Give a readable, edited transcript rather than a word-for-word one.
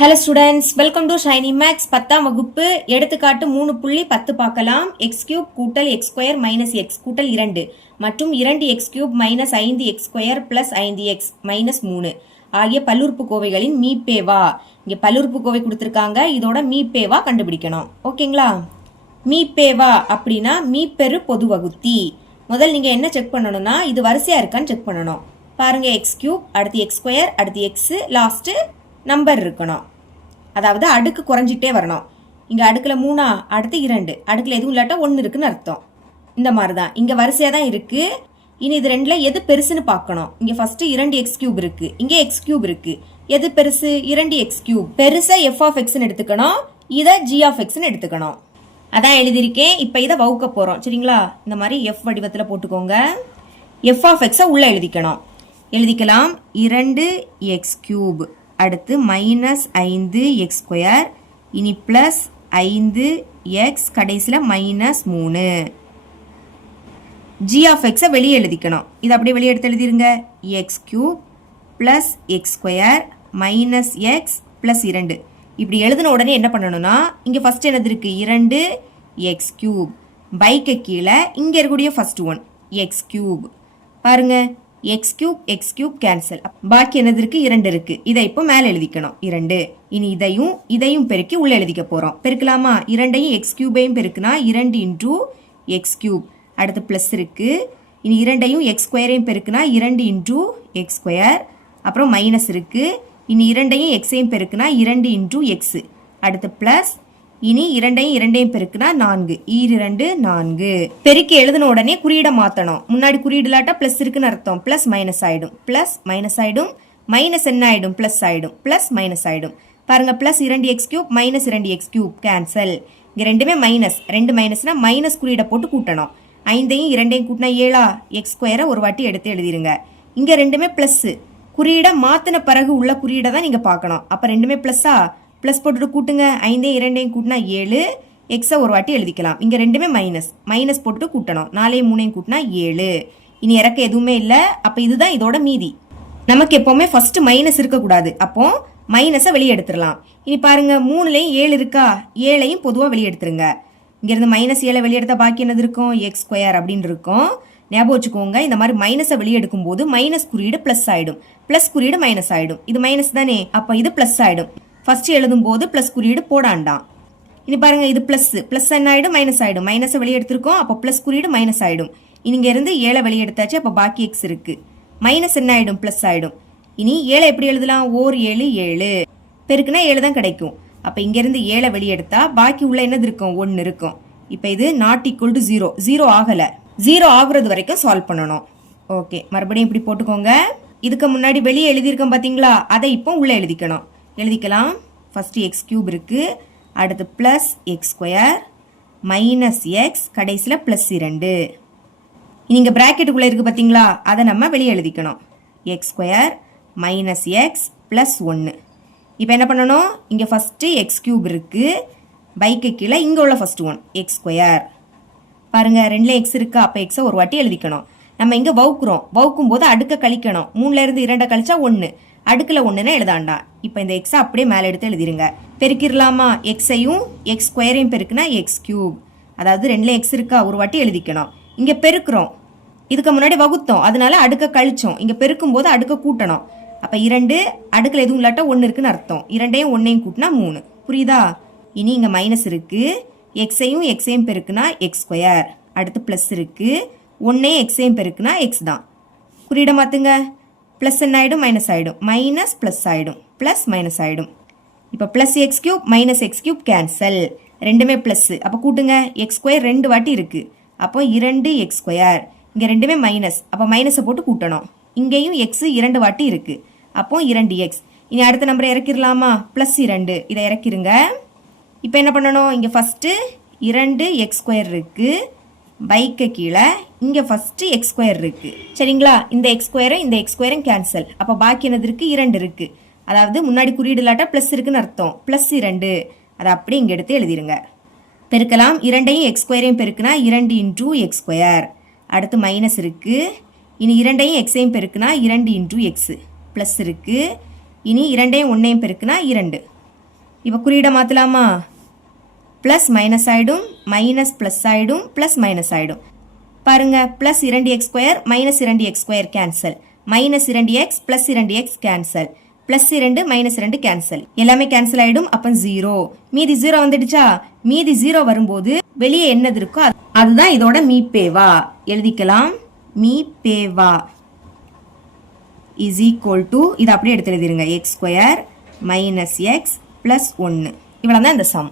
Hello students, welcome to Shiny Max 10ஆம் வகுப்பு. எடுத்துக்காட்டு 3.10 பார்க்கலாம். x cube கூட்டல் x square minus x கூட்டல் 2 மற்றும் 2x cube minus 5x square plus 5x minus 3 ஆகிய பல்லுறுப்புக்கோவைகளின் மீப்பேவா. இங்கே பல்லுறுப்புக்கோவை கொடுத்திருக்காங்க. இதோட மீப்பேவா கண்டுபிடிக்கணும். ஓகேங்களா? மீப்பேவா அப்படின்னா மீப்பெரு பொது வகுத்தி. முதல் நீங்க என்ன செக் பண்ணணும்னா இது வரிசையா இருக்கான்னு செக் பண்ணணும். பாருங்க x cube அடுத்து x square அடுத்து x லாஸ்ட் நம்பர் இருக்கணும். அதாவது அடுக்கு குறைஞ்சிட்டே வரணும். இங்க அடுக்குல 3 அடுத்து 2 அடுக்குல எதுவும் இல்லாட்டா 1 இருக்குன்னு அர்த்தம். இந்த மாதிரி தான் இங்க வரிசையா தான் இருக்கு. இனி இது ரெண்டுல எது பெருசுன்னு பார்க்கணும். இங்க ஃபர்ஸ்ட் 2x கியூப் இருக்கு, இங்க x கியூப் இருக்கு. எது பெருசு? 2x cube. பெருசா f of x ன்னு எடுத்துக்கணும், இத g of x ன்னு எடுத்துக்கணும். அதான் எழுதியிருக்கேன். இப்போ இதை வகுக்க போறோம். சரிங்களா? இந்த மாதிரி f வடிவத்துல போட்டுக்கோங்க. f of x உள்ள எழுதிக்கணும். எழுதிக்கலாம் 2x கியூப் அடுத்து மைனஸ் 5x ஸ்கொயர் இனி பிளஸ் 5x கடைசியில் மைனஸ் 3. g of x வெளியே எழுதிக்கணும். இது அப்படியே வெளியே எடுத்து எழுதிருங்க. x cube plus X square minus X plus 2. இப்படி எழுதின உடனே என்ன பண்ணணும்னா இங்கே ஃபர்ஸ்ட் என்னது இருக்கு? 2x கியூப் பைக்கு கீழே இங்கே இருக்கக்கூடிய ஃபர்ஸ்ட் ஒன் எக்ஸ் கியூப். பாருங்க x கியூப் கேன்சல். பாக்கி என்னது இருக்கு? 2 இருக்கு. இதை இப்போ மேலே எழுதிக்கணும் 2. இனி இதையும் பெருக்கி உள்ள எழுதிக்க போறோம். பெருக்கலாமா? 2ஐயும் x கியூபையும் பெருக்குனா 2 இன்டூ எக்ஸ் கியூப். அடுத்து பிளஸ் இருக்கு. இனி 2ஐயும் x ஸ்கொயரையும் பெருக்குனா 2 இன்டூ எக்ஸ் ஸ்கொயர். அப்புறம் மைனஸ் இருக்கு. இனி 2ஐயும் xஐயும் பெருக்குனா 2 இன்டூ எக்ஸ். அடுத்து பிளஸ். இனி 2ஐயும் பெருக்குனா 4. 2 4. பெருக்கி எழுதின உடனே குறியீடை மாத்தணும். முன்னாடி குறியீடு இல்லாட்டா பிளஸ் இருக்குன்னு அர்த்தம். பிளஸ் மைனஸ் ஆயிடும். பிளஸ் மைனஸ் ஆயிடும். மைனஸ் என்ன ஆயிடும்? பிளஸ் ஆயிடும். பிளஸ் மைனஸ் ஆயிடும். பாருங்க plus 2x cube minus 2x cube cancel. இங்க ரெண்டுமே மைனஸ். 2 மைனஸ்னா மைனஸ் குறியீடை போட்டு கூட்டணும். 5ஐயும் 2ஐயும் கூட்டினா 7. எக்ஸ் ஸ்கொயரை ஒரு வாட்டி எடுத்து எழுதிருங்க. இங்க ரெண்டுமே பிளஸ். குறியீடை மாத்தின பிறகு உள்ள குறியீடை தான் நீங்க பார்க்கணும். அப்ப ரெண்டுமே பிளஸ்ஸா? பிளஸ் போட்டுட்டு கூட்டுங்க. 5ஐயும் 2ஐயும் கூட்டினா 7. எக்ஸை ஒரு வாட்டி எழுதிக்கலாம். இங்க ரெண்டுமே மைனஸ். மைனஸ் போட்டுட்டு கூட்டணும். 4ஐயும் 3ஐயும் கூட்டினா 7. இனி இறக்க எதுவுமே இல்லை. அப்ப இதுதான் இதோட மீதி. நமக்கு எப்பவுமே ஃபர்ஸ்ட் மைனஸ் இருக்கக்கூடாது. அப்போ மைனஸை வெளியே எடுத்துடலாம். இனி பாருங்க 3லயும் 7 இருக்கா? 7ஐயும் பொதுவாக வெளியே எடுத்துருங்க. இங்க இருந்து மைனஸ் 7 வெளியே எடுத்தா பாக்கி என்னது இருக்கும்? எக்ஸ் ஸ்கொயர் அப்படின்னு இருக்கும். ஞாபகம் வச்சுக்கோங்க. இந்த மாதிரி மைனஸை வெளியே எடுக்கும் போது மைனஸ் குறியீடு பிளஸ் ஆயிடும், பிளஸ் குறியீடு மைனஸ் ஆயிடும். இது மைனஸ் தானே, அப்ப இது பிளஸ் ஆயிடும். ஃபர்ஸ்ட் எழுதும் போது பிளஸ் குறியீடு போடாண்டாம். இனி பாருங்க இது பிளஸ். பிளஸ் என்ன ஆயிடும்? மைனஸ் ஆயிடும். மைனஸ் வெளியே எடுத்திருக்கோம். அப்போ பிளஸ் குறியீடு மைனஸ் ஆயிடும். இங்க இருந்து 7 வெளியே எடுத்தாச்சு. அப்போ பாக்கி எக்ஸ் இருக்கு. மைனஸ் என்ன ஆயிடும்? பிளஸ் ஆயிடும். இனி 7 எப்படி எழுதலாம்? ஓர் 7 7. பெருக்குனா 7 தான் கிடைக்கும். அப்ப இங்க இருந்து 7 வெளியே எடுத்தா பாக்கி உள்ள என்னது இருக்கும்? 1 இருக்கும். இப்ப இது நாட் ஈக்குவல் டு 0. 0 ஆகல. 0 ஆகுறது வரைக்கும் சால்வ் பண்ணணும். ஓகே, மறுபடியும் இப்படி போட்டுக்கோங்க. இதுக்கு முன்னாடி வெளியே எழுதியிருக்கோம் பாத்தீங்களா? அதை இப்போ உள்ள எழுதிக்கணும். எழுதிக்கலாம். ஃபர்ஸ்ட் எக்ஸ் கியூப் இருக்கு, அடுத்து plus X square minus X கடைசியில் பிளஸ் 2. இங்க பிராக்கெட்டுக்குள்ள இருக்கு பாத்தீங்களா? அதை நம்ம வெளியே எழுதிக்கணும். X square minus X plus 1. இப்போ என்ன பண்ணணும்? இங்க ஃபர்ஸ்ட் எக்ஸ் கியூப் இருக்கு, பைக்கு கீழே இங்க உள்ள ஃபர்ஸ்ட் ஒன் எக்ஸ் ஸ்கொயர். பாருங்க 2ல எக்ஸ் இருக்கு. அப்போ எக்ஸை ஒரு வாட்டி எழுதிக்கணும். நம்ம இங்க வகுக்கிறோம். வகுக்கும் போது அடுக்க கழிக்கணும். 3ல இருந்து 2 கழிச்சா 1. அடுக்குல 1ன்னு எழுதாண்டா. இப்போ இந்த எக்ஸை அப்படியே மேலே எடுத்து எழுதிருங்க. பெருக்கிடலாமா? எக்ஸையும் எக்ஸ் ஸ்கொயரையும் பெருக்குனா எக்ஸ் கியூப். அதாவது 2ல எக்ஸ் இருக்கா? ஒரு வாட்டி எழுதிக்கணும். இங்க பெருக்கிறோம். இதுக்கு முன்னாடி வகுத்தோம், அதனால அடுக்க கழிச்சோம். இங்க பெருக்கும் போது அடுக்க கூட்டணும். அப்ப 2 அடுக்குல எதுவும் இல்லாட்டா 1 இருக்குன்னு அர்த்தம். 2ஐயும் 1ஐயும் கூட்டினா 3. புரியுதா? இனி இங்க மைனஸ் இருக்கு. எக்ஸையும் பெருக்குனா எக்ஸ் ஸ்கொயர். அடுத்து பிளஸ் இருக்கு. 1ஐயும் எக்ஸையும் பெருக்குனா எக்ஸ் தான். குறியிட மாத்துங்க. பிளஸ் என்ன ஆயிடும்? மைனஸ் ஆயிடும். மைனஸ் பிளஸ் ஆயிடும். பிளஸ் மைனஸ் ஆயிடும். இப்போ plus X cube minus X cube cancel. ரெண்டுமே பிளஸ். அப்போ கூட்டுங்க. எக்ஸ் ஸ்கொயர் 2 வாட்டி இருக்கு. அப்போ 2 எக்ஸ் ஸ்கொயர். இங்க ரெண்டுமே மைனஸ். அப்போ மைனஸை போட்டு கூட்டணும். இங்கேயும் எக்ஸ் 2 வாட்டி இருக்கு. அப்போ 2 எக்ஸ். இனி அடுத்த நம்பரை இறக்கிடலாமா? பிளஸ் 2. இதை இறக்கிருங்க. இப்போ என்ன பண்ணணும்? இங்க ஃபர்ஸ்ட் 2 எக்ஸ் ஸ்கொயர் இருக்கு, பைக்கு கீழே இங்க ஃபர்ஸ்ட் எக்ஸ் ஸ்கொயர் இருக்கு. சரிங்களா? இந்த எக்ஸ் ஸ்கொயரும் இந்த எக்ஸ் ஸ்கொயரும் கேன்சல். அப்ப பாக்கி என்னது இருக்கு? 2 இருக்கு. அதாவது முன்னாடி குறியீடு இல்லாட்டா பிளஸ் இருக்குன்னு அர்த்தம். பிளஸ் 2. அதை அப்படியே இங்க எடுத்து எழுதிருங்க. பெருக்கலாம். 2ஐயும் எக்ஸ் ஸ்கொயரையும் பெருக்குனா 2 இன்டூ எக்ஸ் ஸ்கொயர். அடுத்து மைனஸ் இருக்கு. இனி 2ஐயும் எக்ஸையும் பெருக்குனா 2 இன்டூ எக்ஸ். பிளஸ் இருக்கு. இனி 2ஐயும் 1ஐயும் பெருக்குனா 2. இப்போ குறியீடை மாற்றலாமா? ப்ளஸ் மைனஸ் ஆகிடும், மைனஸ் ப்ளஸ் ஆகிடும், ப்ளஸ் மைனஸ் ஆகிடும். பாருங்க, plus 2x² minus 2x² cancel, minus 2x plus 2x cancel, plus 2 minus 2 cancel, எல்லாமே கேன்சல் ஆகிடும். அப்போ 0, மீதி 0 வந்துடுச்சா? மீதி 0 வரும்போது வெளியே என்னது இருக்கோ அதுதான் இதோட மீப்பேவா. எழுதிக்கலாம், மீப்பேவா இஸ் ஈக்குவல் டு, இதை அப்படியே எடுத்து எழுதிருங்க, x² மைனஸ் x ப்ளஸ் 1. இவ்வளோ தான் இந்த சம்.